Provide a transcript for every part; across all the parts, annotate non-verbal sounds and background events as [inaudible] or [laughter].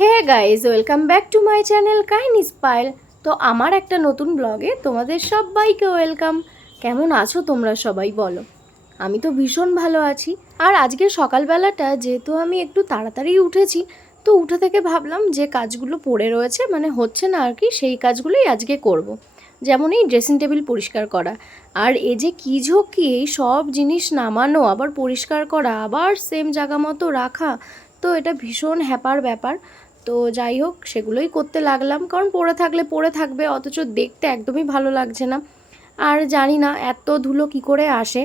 Hey guys welcome back to my channel কাইন স্পাইল তো আমার একটা নতুন ব্লগে তোমাদের সবাইকে ওয়েলকাম কেমন আছো তোমরা সবাই বলো? আমি তো ভীষণ ভালো আছি। আর আজকে সকালবেলাটা যেহেতু আমি একটু তাড়াতাড়ি উঠেছি, তো উঠে থেকে ভাবলাম যে কাজগুলো পড়ে রয়েছে মানে হচ্ছে না আর কি, সেই কাজগুলোই আজকে করব। যেমন এই ড্রেসিং টেবিল পরিষ্কার করা। আর এ যে কী ঝক্কি, এই সব জিনিস নামানো, আবার পরিষ্কার করা, আবার সেম জায়গা মতো রাখা, তো এটা ভীষণ হ্যাপার ব্যাপার। তো যাই হোক, সেগুলোই করতে লাগলাম। কারণ পড়ে থাকলে পড়ে থাকবে, অথচ দেখতে একদমই ভালো লাগছে না। আর জানি না এত ধুলো কি করে আসে।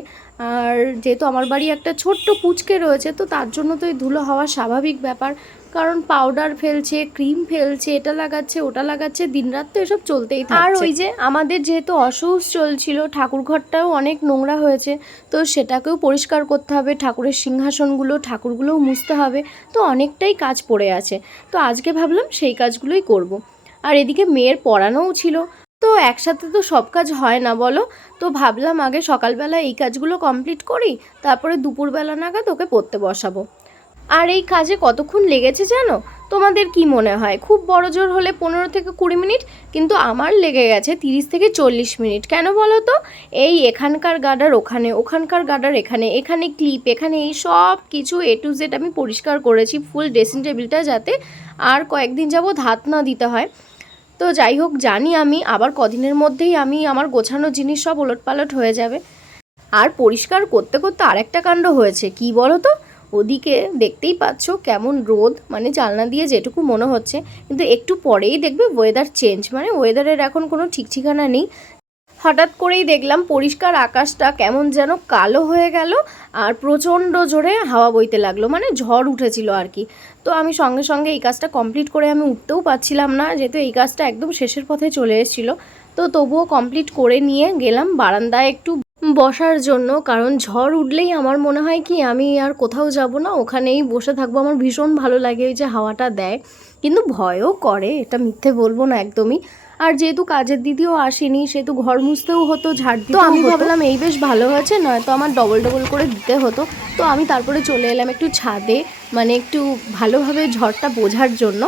আর যেহেতু আমার বাড়ি একটা ছোট্ট পুচকে রয়েছে, তো তার জন্য তো এই ধুলো হওয়া স্বাভাবিক ব্যাপার। কারণ পাউডার ফেলছে ক্রিম ফেলছে, এটা লাগাচ্ছে, ওটা লাগাচ্ছে, দিনরাত তো এসব চলতেই থাকে আর ওই যে আমাদের যেহেতু অসৌচ চলছিল ঠাকুর ঘরটাও অনেক নোংরা হয়েছে, তো সেটাকেও পরিষ্কার করতে হবে, ঠাকুরের সিংহাসনগুলো, ঠাকুরগুলোও মুছতে হবে, তো অনেকটাই কাজ পড়ে আছে। তো আজকে ভাবলাম সেই কাজগুলোই করব। আর এদিকে মেয়ের পড়ানোও ছিল, তো একসাথে তো সব কাজ হয় না বলো? তো ভাবলাম আগে সকালবেলা এই কাজগুলো কমপ্লিট করি, তারপরে দুপুরবেলা নাগাদ ওকে পড়তে বসাবো। আর এই কাজে কতক্ষণ লেগেছে জানো? তোমাদের কি মনে হয়? খুব বড় জোর হলে পনেরো থেকে কুড়ি মিনিট, কিন্তু আমার লেগে গেছে তিরিশ থেকে চল্লিশ মিনিট। কেন বলো তো? এই এখানকার গার্ডার ওখানে, ওখানকার গাডার এখানে এখানে ক্লিপ, এখানে এই সব কিছু এ টু জেড আমি পরিষ্কার করেছি ফুল ড্রেসিং টেবিলটা যাতে আর কয়েকদিন যাবৎ হাত না দিতে হয়। তো যাই হোক, জানি আমি, আবার কদিনের মধ্যেই আমি, আমার গোছানো জিনিস সব ওলটপালট হয়ে যাবে। আর পরিষ্কার করতে করতে আরেকটা কাণ্ড হয়েছে, কি বলো তো? ওদিকে দেখতেই পাচ্ছ কেমন রোদ মানে জানলা দিয়ে যেটুকু মনে হচ্ছে। কিন্তু একটু পরেই দেখবে ওয়েদার চেঞ্জ মানে ওয়েদারের এখন কোনো ঠিক ঠিকানা নেই। হঠাৎ করেই দেখলাম পরিষ্কার আকাশটা কেমন যেন কালো হয়ে গেল আর প্রচণ্ড জোরে হাওয়া বইতে লাগল মানে ঝড় উঠেছিল আর কি। তো আমি সঙ্গে সঙ্গে এই কাজটা কমপ্লিট করে আমি উঠতেও পারছিলাম না, যেহেতু এই কাজটা একদম শেষের পথে চলে এসেছিল। তো তবুও কমপ্লিট করে নিয়ে গেলাম, বারান্দায় একটু বসার জন্য কারণ ঝড় উঠলেই আমার মনে হয় কি আমি আর কোথাও যাব না ওখানেই বসে থাকব। আমার ভীষণ ভালো লাগে ওই যে হাওয়াটা দেয় কিন্তু ভয়ও করে এটা মিথ্যে বলব না একদমই। আর যেহেতু কাজের দিদিও আসেনি সেহেতু ঘর মুছতেও হতো ঝাড় তো আমি ভাবলাম এই বেশ ভালো হয়েছে নয়তো আমার ডবল ডবল করে দিতে হতো। তো আমি তারপরে চলে এলাম একটু ছাদে মানে একটু ভালোভাবে ঝড়টা বোঝার জন্য।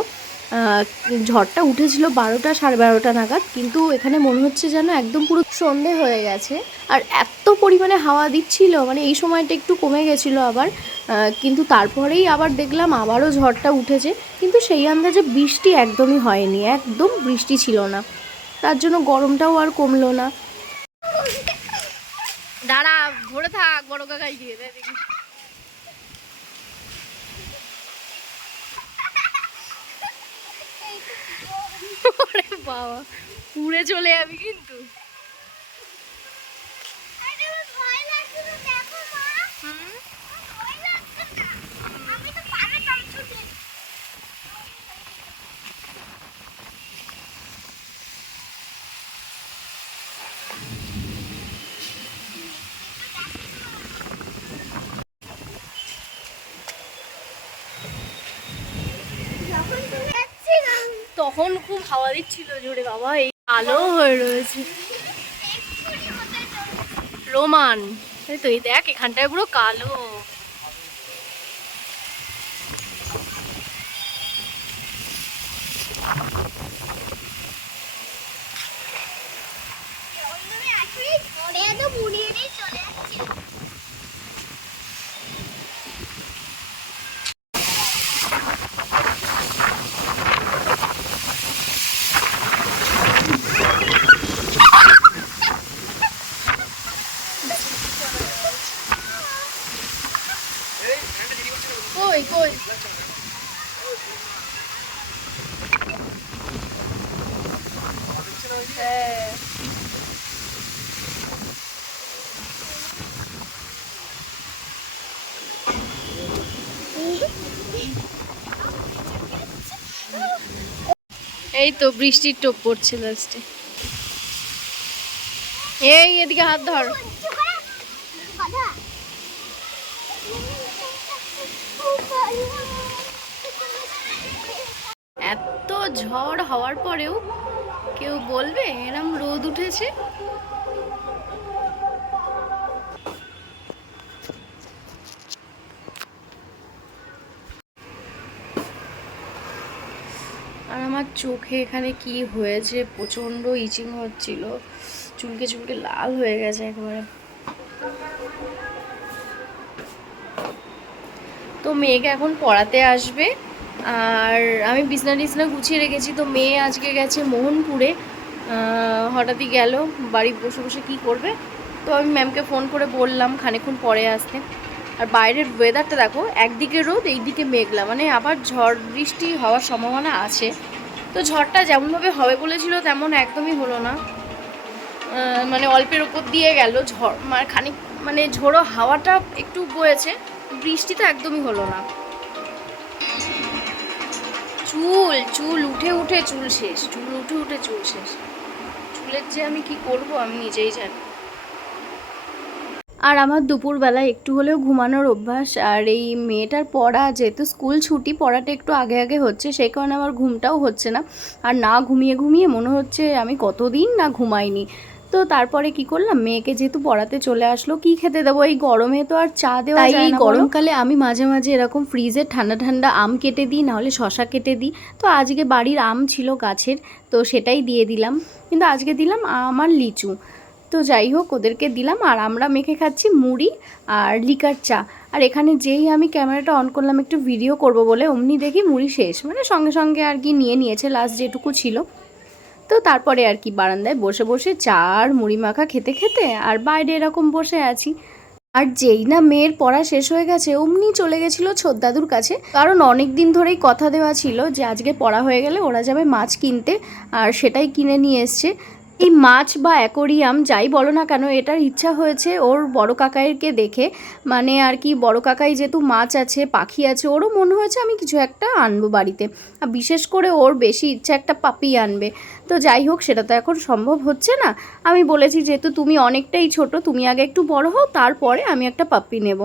ঝড়টা উঠেছিল বারোটা সাড়ে বারোটা নাগাদ, কিন্তু এখানে মনে হচ্ছে যেন একদম পুরো সন্ধে হয়ে গেছে। আর এত পরিমাণে হাওয়া দিচ্ছিল মানে এই সময়টা একটু কমে গেছিল আবার কিন্তু তারপরেই আবার দেখলাম আবারও ঝড়টা উঠেছে, কিন্তু সেই আন্দাজে বৃষ্টি একদমই হয়নি, একদম বৃষ্টি ছিল না। তার জন্য গরমটাও আর কমলো না। দাঁড়া ধরে থাক, বড় কাকাই দিয়ে দেখি ওরে বাবা। উড়ে চলে যাবি কিন্তু হুম তখন খুব হাওয়া দিচ্ছিল, জোরে বাবা, এই আলো হয়ে রয়েছে। রোমান, এই তো, এই দেখ, এখানটায় পুরো কালো। এই তো বৃষ্টির টোপ পড়ছে লাস্টে এই, এদিকে হাত ধর। এত ঝড় হওয়ার পরেও কেউ বলবে এরম রোদ উঠেছে? চোখে এখানে কি হয়েছে? প্রচণ্ড ইচিং হচ্ছিল। চুলকে চুলকে লাল হয়ে গেছে একবারে। তো মেয়েকে এখন পড়াতে আসবে। আর আমি বিছনা টিছনা গুছিয়ে রেখেছি। তো মেয়ে আজকে গেছে মোহনপুরে। হঠাৎই গেল। বাড়ি বসে বসে কি করবে? তো আমি ম্যামকে ফোন করে বললাম, খানিক্ষণ পরে আসতে। আর বাইরের ওয়েদারটা দেখো, একদিকে রোদ, এইদিকে মেঘলা। মানে আবার ঝড় বৃষ্টি হওয়ার সম্ভাবনা আছে। তো ঝড়টা যেমনভাবে হবে বলেছিল, তেমন একদমই হলো না। মানে অল্পের ওপর দিয়ে গেল ঝড়। মানে খানিক মানে ঝোড়ো হাওয়াটা একটু বয়েছে, বৃষ্টি তো একদমই হলো না। চুল চুল উঠে উঠে চুল শেষ, চুল উঠে উঠে চুল শেষ। চুলের যে আমি কি করব, আমি নিজেই জানি। আর আমার দুপুরবেলা একটু হলেও ঘুমানোর অভ্যাস আর এই মেয়েটার পড়া যেহেতু স্কুল ছুটি পড়াটা একটু আগে আগে হচ্ছে সেই কারণে আমার ঘুমটাও হচ্ছে না। আর না ঘুমিয়ে ঘুমিয়ে মনে হচ্ছে আমি কতদিন না ঘুমাইনি। তো তারপরে কি করলাম মেয়েকে যেহেতু পড়াতে চলে আসলো কি খেতে দেবো? এই গরমে তো আর চা দেওয়া যায় এই গরমকালে আমি মাঝে মাঝে এরকম ফ্রিজে ঠান্ডা ঠান্ডা আম কেটে দিই নাহলে শশা কেটে দিই। তো আজকে বাড়ির আম ছিল গাছের তো সেটাই দিয়ে দিলাম। কিন্তু আজকে দিলাম আমার লিচু। তো যাই হোক, ওদেরকে দিলাম। আর আমরা মেখে খাচ্ছি মুড়ি আর লিকার চা। আর এখানে যেই আমি ক্যামেরাটা অন করলাম, একটু ভিডিও করব বলে, অমনি দেখি মুড়ি শেষ। মানে সঙ্গে সঙ্গে আর কি নিয়ে নিয়েছে লাস্ট যেটুকু ছিল। তো তারপরে আর কি বারান্দায় বসে বসে চা আর মুড়ি মাখা খেতে খেতে আর বাইরে এরকম বসে আছি। আর যেই না মেয়ের পড়া শেষ হয়ে গেছে, অমনি চলে গেছিল ছোদ্দাদুর কাছে। কারণ অনেক দিন ধরেই কথা দেওয়া ছিল যে আজকে পড়া হয়ে গেলে ওরা যাবে মাছ কিনতে, আর সেটাই কিনে নিয়ে এসছে। এই মাছ বা অ্যাকোরিয়াম যাই বলো না কেন, এটার ইচ্ছা হয়েছে ওর বড় কাকাইকে দেখে। মানে আর কি, বড় কাকাই যেহেতু মাছ আছে, পাখি আছে, ওরও মনে হয়েছে আমি কিছু একটা আনব বাড়িতে। আর বিশেষ করে ওর বেশি ইচ্ছা একটা পাপি আনবে। তো যাই হোক, সেটা তো এখন সম্ভব হচ্ছে না। আমি বলেছি যেহেতু তুমি অনেকটাই ছোট, তুমি আগে একটু বড় হও, তারপরে আমি একটা পাপ্পি নেব।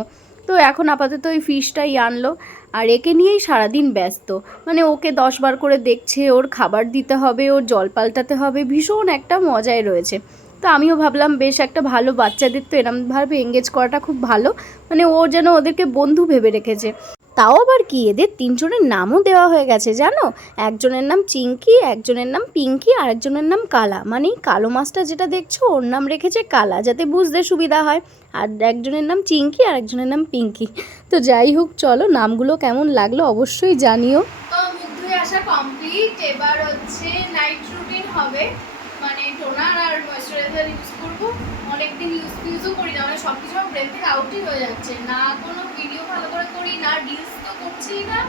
তো এখন আপাতত ওই ফিশটাই আনলো। আর একে নিয়েই সারাদিন ব্যস্ত। মানে ওকে দশবার করে দেখছে, ওর খাবার দিতে হবে, ওর জল পাল্টাতে হবে, ভীষণ একটা মজায় রয়েছে। তো আমিও ভাবলাম, বেশ একটা ভালো বাচ্চাদের তো এরমভাবে এঙ্গেজ করাটা খুব ভালো। মানে ও যেন ওদেরকে বন্ধু ভেবে রেখেছে। তাও আবার কি? এদের তিনজনের নামও দেওয়া হয়ে গেছে, জানো? একজনের নাম চিঙ্কি, একজনের নাম পিঙ্কি আর একজনের নাম কালা। মানে কালো মাছটা যেটা দেখছ, ওর নাম রেখেছে কালা, যাতে বুঝতে সুবিধা হয়। আর একজনের নাম চিঙ্কি আর একজনের নাম পিঙ্কি। তো যাই হোক, চলো, নামগুলো কেমন লাগল অবশ্যই জানিও। তো আসা কমপ্লিট এবার হচ্ছে নাইট রুটিন হবে। মানে টোনার আর ময়শ্চারাইজার ইউজ করব। অনেকদিন ইউজ ইউজও করি না মানে সব কিছু আমার ব্রেন থেকে আউটই হয়ে যাচ্ছে। না কোনো ভিডিও ভালো করে করি না রিলস তো করছি না।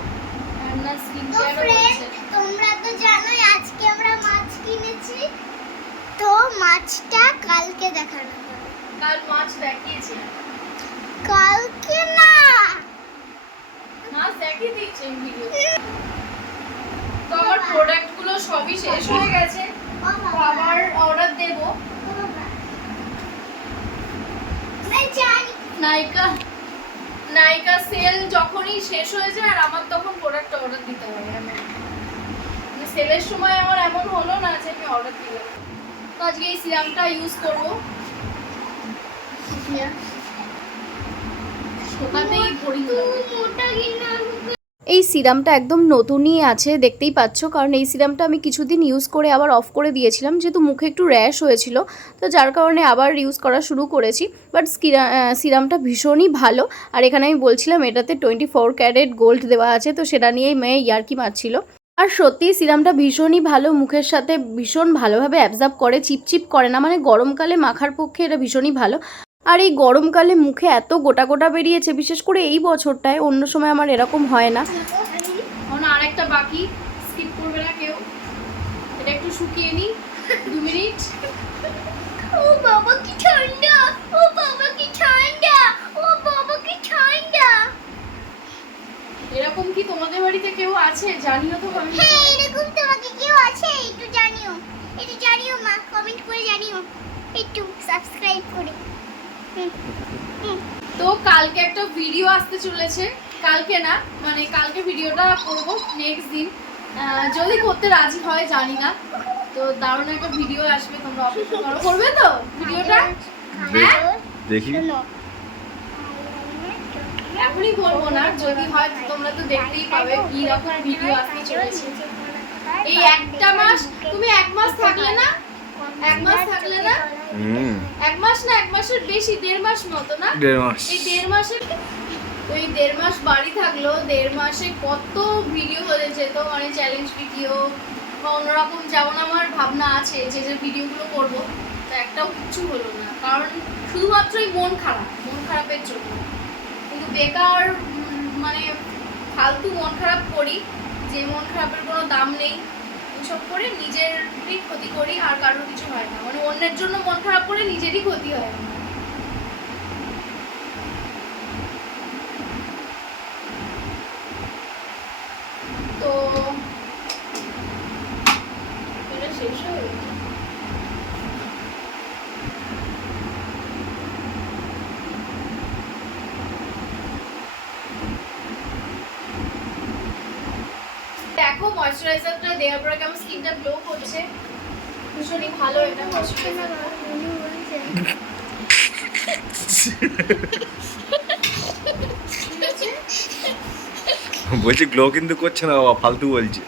না স্কিন। তোমরা তো জানোই আজকে আমরা মাছ কিনেছি। তো মাছটা কালকে দেখানো কাল মাছ দেখিয়েছি। কালকে না। মাছ দেখিয়ে দিয়েছি ভিডিও তো। আমার প্রোডাক্টগুলো সবই শেষ হয়ে গেছে। বাবা, অর্ডার দেবো। নায়িকা নায়িকা সেল যখনই শেষ হয়ে যায় আর আমার তখন প্রোডাক্ট অর্ডার দিতে হবে সেলের সময় আমার এমন হলো না যে আমি অর্ডার দিলাম। তো আজকে এই সিরামটা ইউজ করব। শোকাতেই বোরিং মোটা কিনা এই সিরামটা একদম নতুনই আছে, দেখতেই পাচ্ছ। কারণ এই সিরামটা আমি কিছুদিন ইউজ করে আবার অফ করে দিয়েছিলাম, যেহেতু মুখে একটু র্যাশ হয়েছিল। তো যার কারণে আবার ইউজ করা শুরু করেছি। বাট সিরামটা ভীষণই ভালো। আর এখানে আমি বলছিলাম, এটাতে টোয়েন্টি ফোর ক্যারেট গোল্ড দেওয়া আছে, তো সেটা নিয়েই মেয়ে ইয়ার্কি মারছিল। আর সত্যি সিরামটা ভীষণই ভালো, মুখের সাথে ভীষণ ভালোভাবে অ্যাবজর্ব করে, চিপচিপ করে না মানে গরমকালে মাখার পক্ষে এটা ভীষণই ভালো। আর এই গরমকালে মুখে এত গোটা গোটা বেরিয়েছে বিশেষ করে এই বছরটায় অন্য সময় আমার এরকম হয় না। আর একটা বাকি স্কিপ করবে না কেউ। এটা একটু শুকিয়ে নি দু মিনিট। ও বাবা কি ঠান্ডা! ও বাবা কি ঠান্ডা! ও বাবা কি ঠান্ডা! এরকম কি তোমাদের বাড়িতে কেউ আছে? জানিও তো আমি হ্যাঁ এরকম তোমাকে কেউ আছে? একটু জানিও। একটু জানিও মা কমেন্ট করে জানিও। একটু সাবস্ক্রাইব করে। তো কালকে একটা ভিডিও আসতে চলেছে। কালকে না মানে কালকে ভিডিওটা করব নেক্সট দিন। যদি করতে রাজি হয় জানি না। তো দারুণ একটা ভিডিও আসবে তোমরা অপেক্ষা করো। করবে তো ভিডিওটা হ্যাঁ? দেখি। এখনই বলব না যদি হয় তোমরা তো দেখতেই পাবে কি রকম ভিডিও আসতে চলেছে। এই একটা মাস তুমি এক মাস থাকলে না এক মাস থাকলে না? হুম। এক মাস না এক মাসের বেশি দেড় মাস মতো না? দেড় মাস। এই দেড় মাসে তো এই দেড় মাস বাড়ি থাকল দেড় মাসে কত ভিডিও হয়ে যেত মানে চ্যালেঞ্জ ভিডিও বা অন্যরকম যেমন আমার ভাবনা আছে যে যে ভিডিওগুলো করব তো একটাও কিচ্ছু হলো না। কারণ শুধুমাত্রই মন খারাপ মন খারাপের জন্য। কিন্তু বেকার মানে ফালতু মন খারাপ করি যে মন খারাপের কোনো দাম নেই এসব করে নিজেরই ক্ষতি করি আর কারোর কিছু হয় না মানে অন্যের জন্য মন খারাপ করে নিজেরই ক্ষতি হয় আমার। তো শেষ হয়ে গেছে। দেখো ময়শ্চারাইজারটা দেওয়ার পরে কেমন স্কিনটা গ্লো করছে। ভীষণই ভালো এটা ময়শ্চারাইজার বলছি গ্লো কিন্তু করছে না বাবা ফালতু বলছে।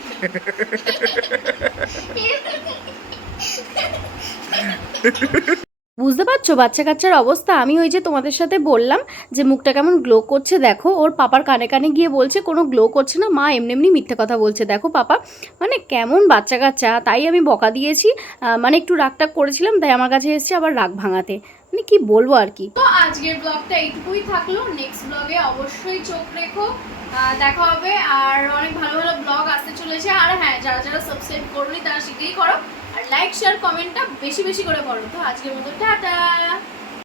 [laughs] বুঝতে পারছ? বাচ্চা কাচ্চার অবস্থা। আমি ওই যে তোমাদের সাথে বললাম যে মুখটা কেমন গ্লো করছে, দেখো। ওর পাপার কানে কানে গিয়ে বলছে, কোনো গ্লো করছে না, মা এমনি এমনি মিথ্যে কথা বলছে। দেখো পাপা মানে কেমন বাচ্চা কাচ্চা। তাই আমি বকা দিয়েছি। মানে একটু রাগটাগ করেছিলাম, তাই আমার কাছে এসছে আবার রাগ ভাঙাতে। মানে কি বলব আর কি? তো আজকের ব্লগটা এইটুকুই থাকল। নেক্সট ব্লগে অবশ্যই চোখ রেখো। দেখা হবে। আর অনেক ভালো ভালো ব্লগ আসতে চলেছে। আর হ্যাঁ যারা যারা সাবস্ক্রাইব করোনি, তারা শীঘ্রই করো। আর লাইক শেয়ার কমেন্টটা বেশি বেশি করে করো। তো আজকের মতো টাটা!